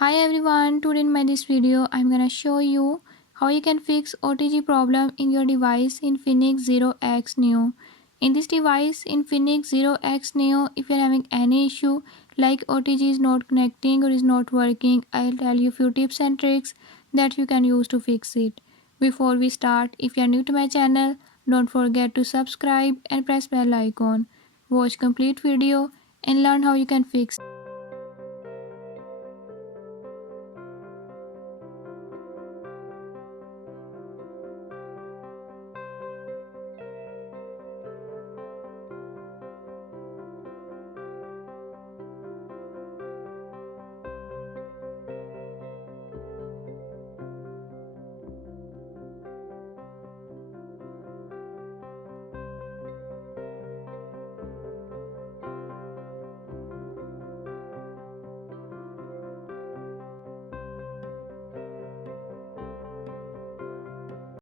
Hi everyone, today in this video I'm gonna show you how you can fix OTG problem in your device Infinix 0X Neo. In this device Infinix 0X Neo, if you're having any issue like OTG is not connecting or is not working, I'll tell you few tips and tricks that you can use to fix it. Before we start, if you're new to my channel, don't forget to subscribe and press bell icon. Watch complete video and learn how you can fix